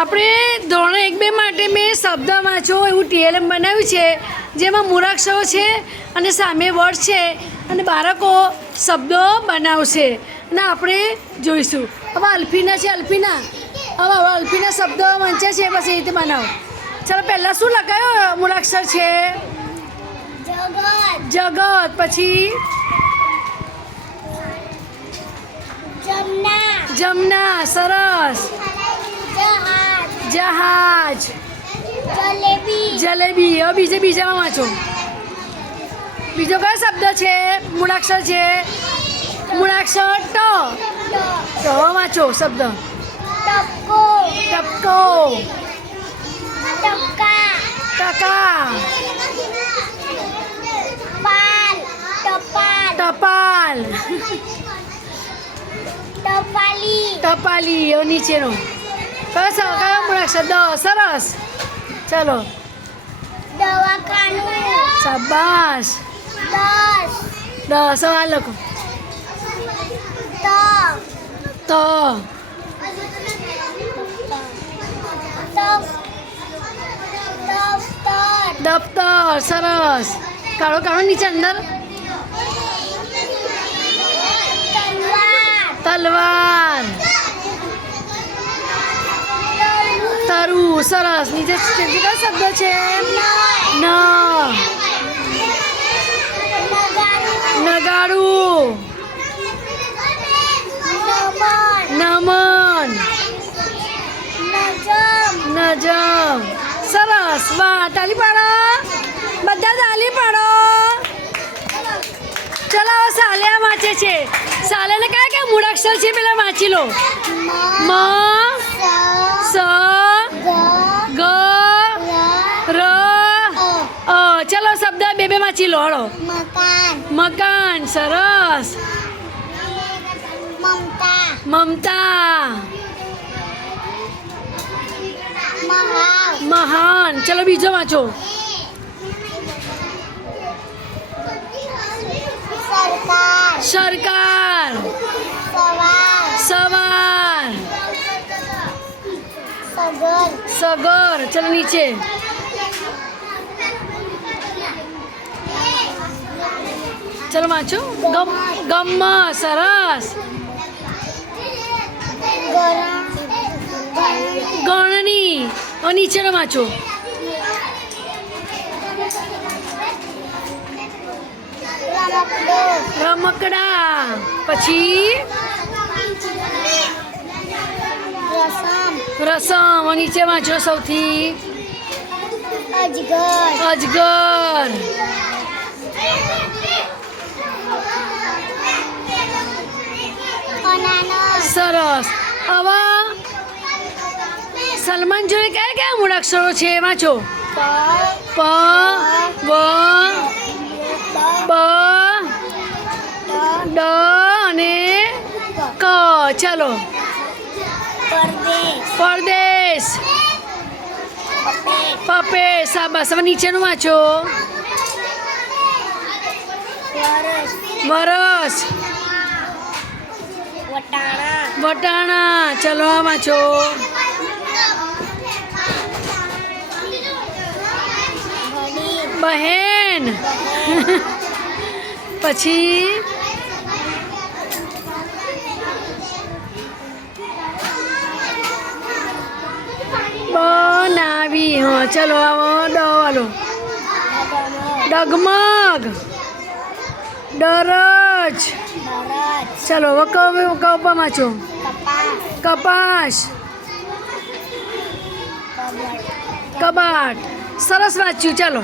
આપણે ધોરણ 1-2 માટે મેં શબ્દ વાંચો એવું TLM બનાવ્યું છે, જેમાં મૂળાક્ષરો છે અને સામે વર્ડ છે અને બાળકો શબ્દો બનાવશે અને આપણે જોઈશું. હવે અલ્ફીના છે, અલ્ફીના હવે અલ્ફીના શબ્દ વાંચ્યા છે, બસ એ રીતે બનાવો. ચાલો, પહેલાં શું લગાવ્યો મૂળાક્ષર છે? જગત. પછી જમના. સરસ. જહાજ. જલેબી. હવે બીજામાં વાંચો. બીજો કયો શબ્દ છે? મૂળાક્ષર છે. મૂળાક્ષર ટ વાંચો શબ્દ. ટપકો. ટકા. ટપાલ. ટપાલી. હવે નીચેનો કયો મૂળાક્ષર? દ. સરસ. ચાલો. શાબાશ. 10. આ લખો. ત. દફતર. સરસ. કાઢો નીચે અંદર. તલવાર. તરુ. સરસ. નીચે કયો શબ્દ છે? ન. નગાડું. નમન. નજમ. સરસ. વાહ, તાલી પાડો બધા, તાલી પાડો. ચલો, સાલિયા વાંચે છે. સાલિયાને કયા મૂળાક્ષર છે પેલા વાંચી લો. મ. સ. ગ. ર. અ. ચલો, શબ્દ બે વાંચી લો. હળો. મકાન. સરસ. મમતા. મહાન. ચલો, બીજો વાંચો. સરકાર. સવાર. સગર. ચલો, નીચે. ચલો, વાંચો. ગમ. સરસ. ગણની. નીચેનો વાંચો. રમકડા. પછી રસમ. નીચે વાંચો સૌથી. અજગર. સરસ. હવે સલમાન જોડે કયા મૂળાક્ષરો છે? વાંચો. પ. વ. બ. ડ અને ક. ચાલો. પરદેશ. પપેટ. શાબાશ. હવે નીચેનું વાંચો. વરસ. વટાણા. ચલો, આ વાંચો. બહેન. પછી બનાવી. હા, ચલો, આવો. ડ વાલો. ડગમગ. દરજ. ચલો, હવે કપા વાંચો. કપાસ. કબાટ. સરસ વાંચ્યું. ચાલો.